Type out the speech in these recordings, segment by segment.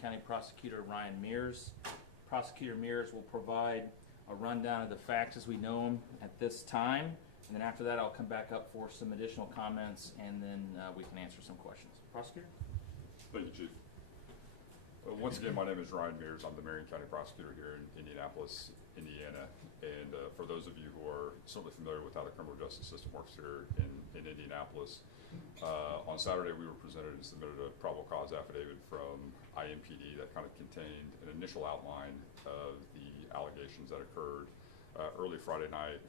County Prosecutor Ryan-Mears. Prosecutor Mears will provide a rundown of the facts as we know them at this time, and then after that I'll come back up for some additional comments, and then we can answer some questions. Prosecutor? Thank you, Chief. Once again, my name is Ryan-Mears. I'm the Marion County Prosecutor here in Indianapolis, Indiana. And for those of you who are certainly familiar with how the criminal justice system works here in Indianapolis, on Saturday we were presented and submitted a probable cause affidavit from IMPD that kind of contained an initial outline of the allegations that occurred early Friday night,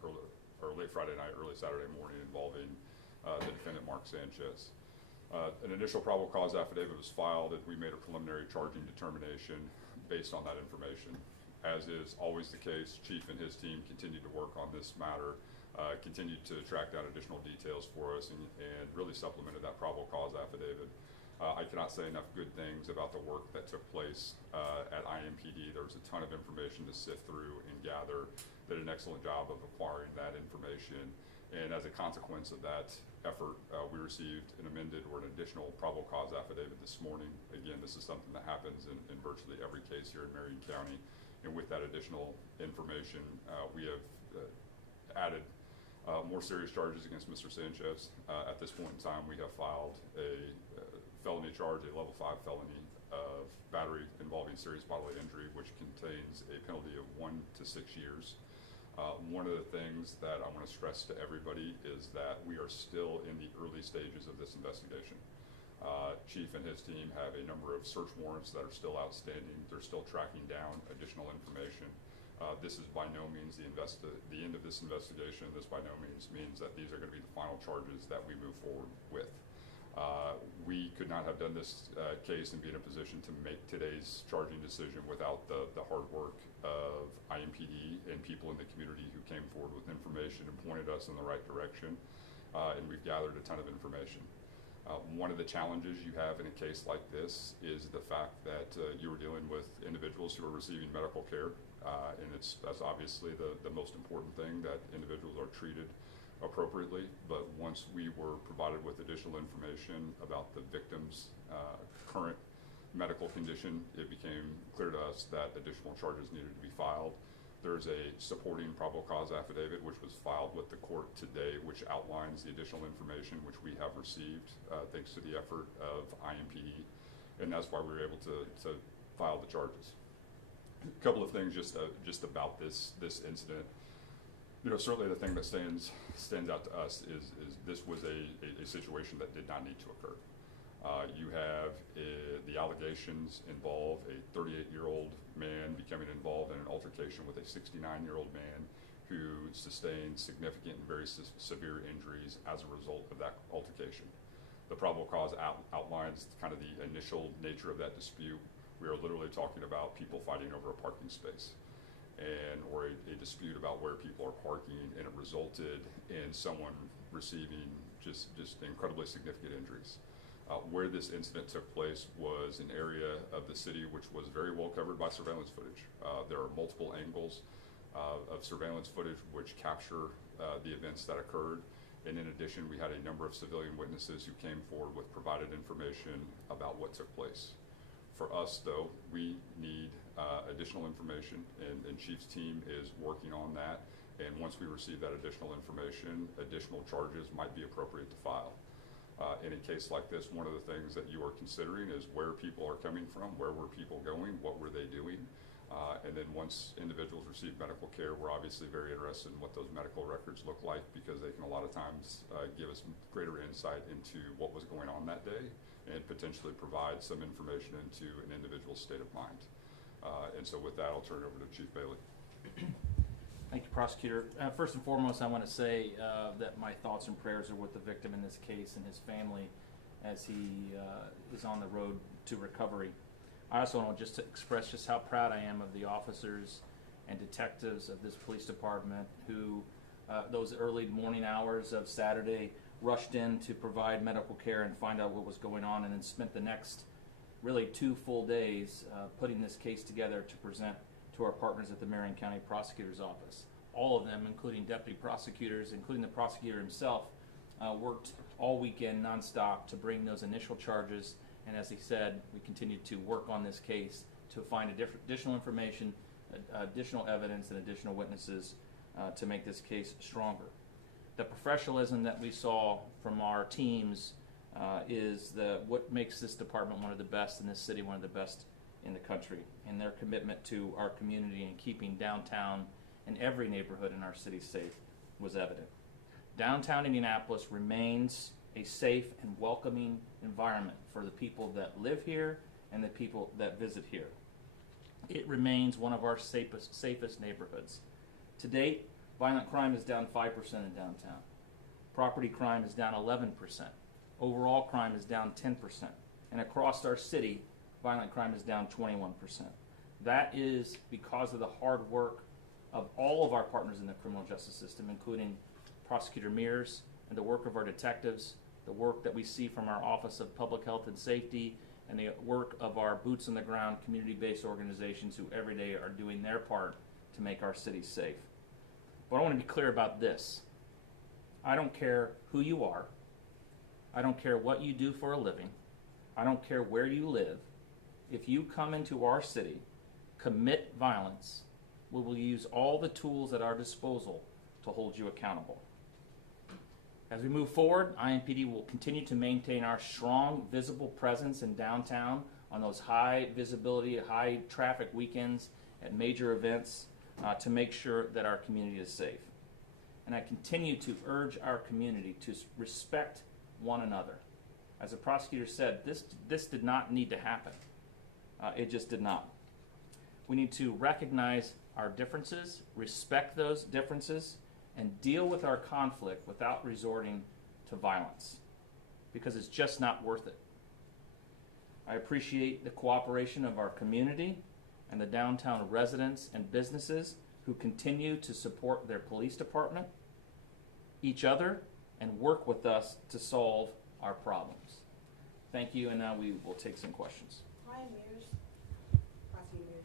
early Saturday morning involving the defendant Mark-Sanchez. An initial probable cause affidavit was filed, and we made a preliminary charging determination based on that information. As is always the case, Chief and his team continued to work on this matter, continued to track down additional details for us, and really supplemented that probable cause affidavit. I cannot say enough good things about the work that took place at IMPD. There was a ton of information to sift through and gather. Did an excellent job of acquiring that information. And as a consequence of that effort, we received an amended or an additional probable cause affidavit this morning. Again, this is something that happens in virtually every case here in Marion County. And with that additional information, we have added more serious charges against Mr. Sanchez. At this point in time, we have filed a felony charge, a level 5 felony of battery involving serious bodily injury, which contains a penalty of 1 to 6 years. One of the things that I want to stress to everybody is that we are still in the early stages of this investigation. Chief and his team have a number of search warrants that are still outstanding. They're still tracking down additional information. This is by no means the end of this investigation. This by no means that these are going to be the final charges that we move forward with. We could not have done this case and be in a position to make today's charging decision without the hard work of IMPD and people in the community who came forward with information and pointed us in the right direction. And we've gathered a ton of information. One of the challenges you have in a case like this is the fact that you are dealing with individuals who are receiving medical care, and that's obviously the most important thing, that individuals are treated appropriately. But once we were provided with additional information about the victim's current medical condition, it became clear to us that additional charges needed to be filed. There's a supporting probable cause affidavit which was filed with the court today, which outlines the additional information which we have received thanks to the effort of IMPD, and that's why we were able to file the charges. A couple of things just about this incident. You know, certainly the thing that stands out to us is this was a situation that did not need to occur. You have the allegations involve a 38-year-old man becoming involved in an altercation with a 69-year-old man who sustained significant and very severe injuries as a result of that altercation. The probable cause outlines kind of the initial nature of that dispute. We are literally talking about people fighting over a parking space, or a dispute about where people are parking, and it resulted in someone receiving just incredibly significant injuries. Where this incident took place was an area of the city which was very well covered by surveillance footage. There are multiple angles of surveillance footage which capture the events that occurred. And in addition, we had a number of civilian witnesses who came forward with provided information about what took place. For us, though, we need additional information, and Chief's team is working on that. And once we receive that additional information, additional charges might be appropriate to file. In a case like this, one of the things that you are considering is where people are coming from, where were people going, what were they doing, and then once individuals receive medical care, we're obviously very interested in what those medical records look like, because they can a lot of times give us greater insight into what was going on that day and potentially provide some information into an individual's state of mind. And so with that, I'll turn it over to Chief Bailey. Thank you, Prosecutor. First and foremost, I want to say that my thoughts and prayers are with the victim in this case and his family as he is on the road to recovery. I also want to just express just how proud I am of the officers and detectives of this police department who, those early morning hours of Saturday, rushed in to provide medical care and find out what was going on, and then spent the next really 2 full days putting this case together to present to our partners at the Marion County Prosecutor's Office. All of them, including deputy prosecutors, including the prosecutor himself, worked all weekend nonstop to bring those initial charges And as he said, we continue to work on this case to find additional information, additional evidence, and additional witnesses to make this case stronger. The professionalism that we saw from our teams is what makes this department one of the best in this city, one of the best in the country, and their commitment to our community and keeping downtown and every neighborhood in our city safe was evident. Downtown Indianapolis remains a safe and welcoming environment for the people that live here and the people that visit here. It remains one of our safest neighborhoods. To date, violent crime is down 5% in downtown. Property crime is down 11%. Overall crime is down 10%. And across our city, violent crime is down 21%. That is because of the hard work of all of our partners in the criminal justice system, including Prosecutor Mears and the work of our detectives, the work that we see from our Office of Public Health and Safety, and the work of our boots on the ground community-based organizations who every day are doing their part to make our city safe. But I want to be clear about this. I don't care who you are. I don't care what you do for a living. I don't care where you live. If you come into our city, commit violence, we will use all the tools at our disposal to hold you accountable. As we move forward, IMPD will continue to maintain our strong, visible presence in downtown on those high visibility, high traffic weekends at major events to make sure that our community is safe. And I continue to urge our community to respect one another. As the prosecutor said, this did not need to happen. It just did not. We need to recognize our differences, respect those differences, and deal with our conflict without resorting to violence, because it's just not worth it. I appreciate the cooperation of our community and the downtown residents and businesses who continue to support their police department, each other, and work with us to solve our problems. Thank you, and now we will take some questions. Ryan-mears, Prosecutor Mears,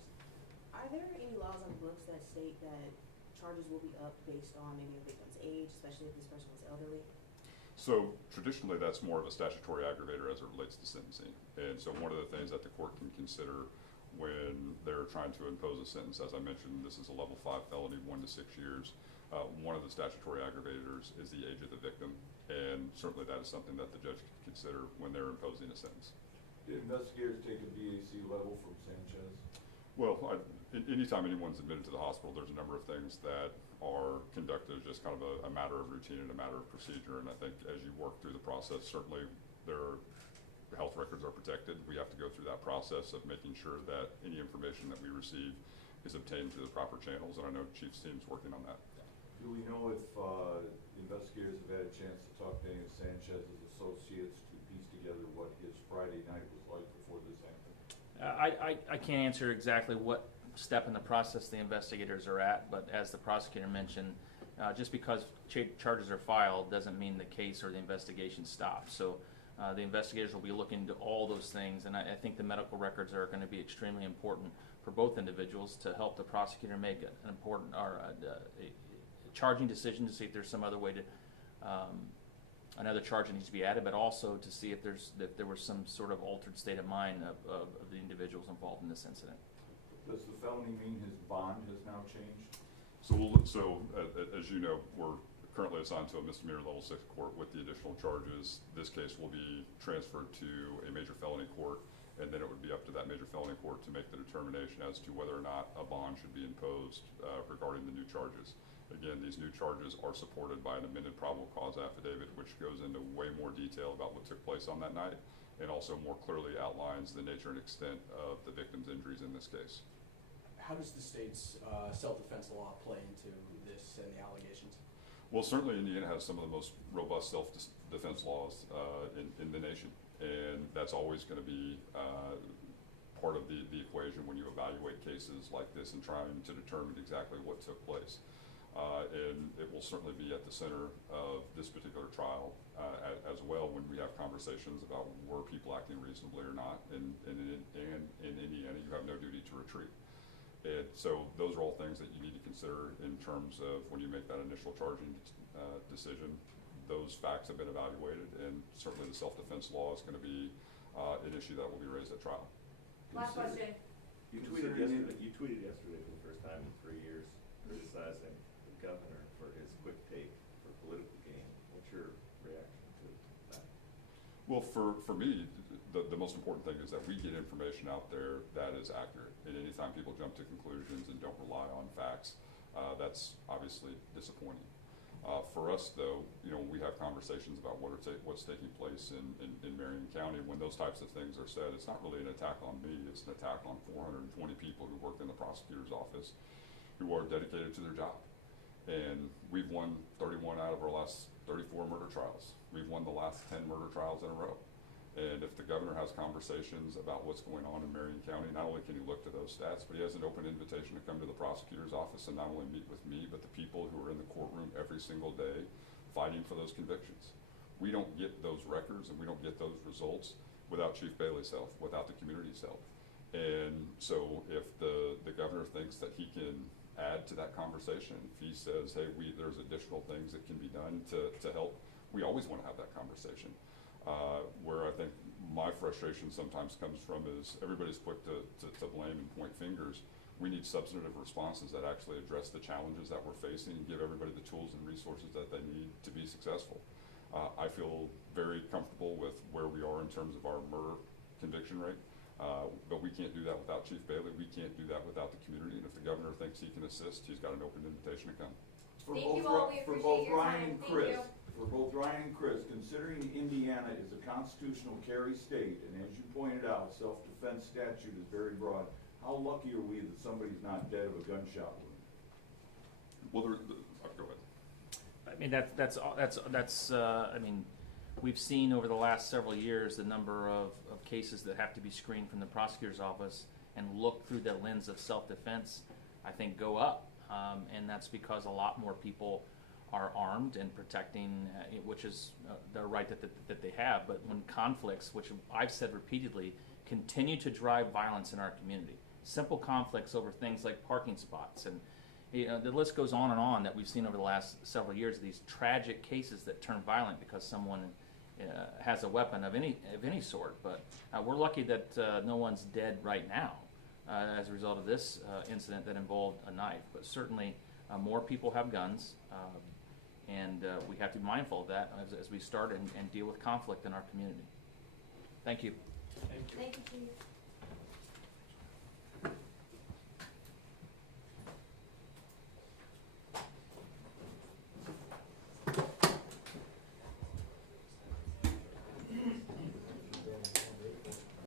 are there any laws on the books that state that charges will be up based on maybe a victim's age, especially if this person was elderly? So traditionally, that's more of a statutory aggravator as it relates to sentencing. And so one of the things that the court can consider when they're trying to impose a sentence, as I mentioned, this is a level 5 felony, 1 to 6 years. One of the statutory aggravators is the age of the victim, and certainly that is something that the judge can consider when they're imposing a sentence. Did investigators take a BAC level from Sanchez? Well, anytime anyone's admitted to the hospital, there's a number of things that are conducted as just kind of a matter of routine and a matter of procedure. And I think as you work through the process, certainly their health records are protected. We have to go through that process of making sure that any information that we receive is obtained through the proper channels. And I know Chief's team's working on that. Do we know if the investigators have had a chance to talk to any of Sanchez's associates to piece together what his Friday night was like before this happened? I can't answer exactly what step in the process the investigators are at, but as the prosecutor mentioned, just because charges are filed doesn't mean the case or the investigation stops. So the investigators will be looking into all those things, and I think the medical records are going to be extremely important for both individuals to help the prosecutor make an important or a charging decision to see if there's some other way to another charge that needs to be added, but also to see if there was some sort of altered state of mind of the individuals involved in this incident. Does the felony mean his bond has now changed? So as you know, we're currently assigned to a misdemeanor level 6 court with the additional charges. This case will be transferred to a major felony court, and then it would be up to that major felony court to make the determination as to whether or not a bond should be imposed regarding the new charges. Again, these new charges are supported by an amended probable cause affidavit, which goes into way more detail about what took place on that night, and also more clearly outlines the nature and extent of the victim's injuries in this case. How does the state's self-defense law play into this and the allegations? Well, certainly Indiana has some of the most robust self-defense laws in the nation, and that's always going to be part of the equation when you evaluate cases like this and trying to determine exactly what took place. And it will certainly be at the center of this particular trial as well when we have conversations about were people acting reasonably or not. And in Indiana, you have no duty to retreat. And so those are all things that you need to consider in terms of when you make that initial charging decision. Those facts have been evaluated, and certainly the self-defense law is going to be an issue that will be raised at trial. Last question. You tweeted yesterday for the first time in 3 years, criticizing the governor for his quick take for political gain. What's your reaction to that? Well, for me, the most important thing is that we get information out there that is accurate. And anytime people jump to conclusions and don't rely on facts, that's obviously disappointing. For us, though, we have conversations about what's taking place in Marion County. When those types of things are said, it's not really an attack on me. It's an attack on 420 people who work in the prosecutor's office who are dedicated to their job. And we've won 31 out of our last 34 murder trials. We've won the last 10 murder trials in a row. And if the governor has conversations about what's going on in Marion County, not only can he look to those stats, but he has an open invitation to come to the prosecutor's office and not only meet with me, but the people who are in the courtroom every single day fighting for those convictions. We don't get those records and we don't get those results without Chief Bailey's help, without the community's help. And so if the governor thinks that he can add to that conversation, if he says, hey, there's additional things that can be done to help, we always want to have that conversation. Where I think my frustration sometimes comes from is everybody's quick to blame and point fingers. We need substantive responses that actually address the challenges that we're facing and give everybody the tools and resources that they need to be successful. I feel very comfortable with where we are in terms of our murder conviction rate, but we can't do that without Chief Bailey. We can't do that without the community, and if the governor thinks he can assist, he's got an open invitation to come. Thank you all. We appreciate your time. Thank you. For both Ryan and Chris, considering Indiana is a constitutional carry state, and as you pointed out, self-defense statute is very broad, how lucky are we that somebody's not dead of a gunshot wound? Well, go ahead. I mean, that's I mean, we've seen over the last several years the number of cases that have to be screened from the prosecutor's office and look through the lens of self-defense, I think, go up. And that's because a lot more people are armed and protecting, which is the right that they have. But when conflicts, which I've said repeatedly, continue to drive violence in our community, simple conflicts over things like parking spots, and the list goes on and on that we've seen over the last several years, these tragic cases that turn violent because someone has a weapon of any sort. But we're lucky that no one's dead right now as a result of this incident that involved a knife. But certainly more people have guns. And we have to be mindful of that as we start and deal with conflict in our community. Thank you. Thank you. Thank you.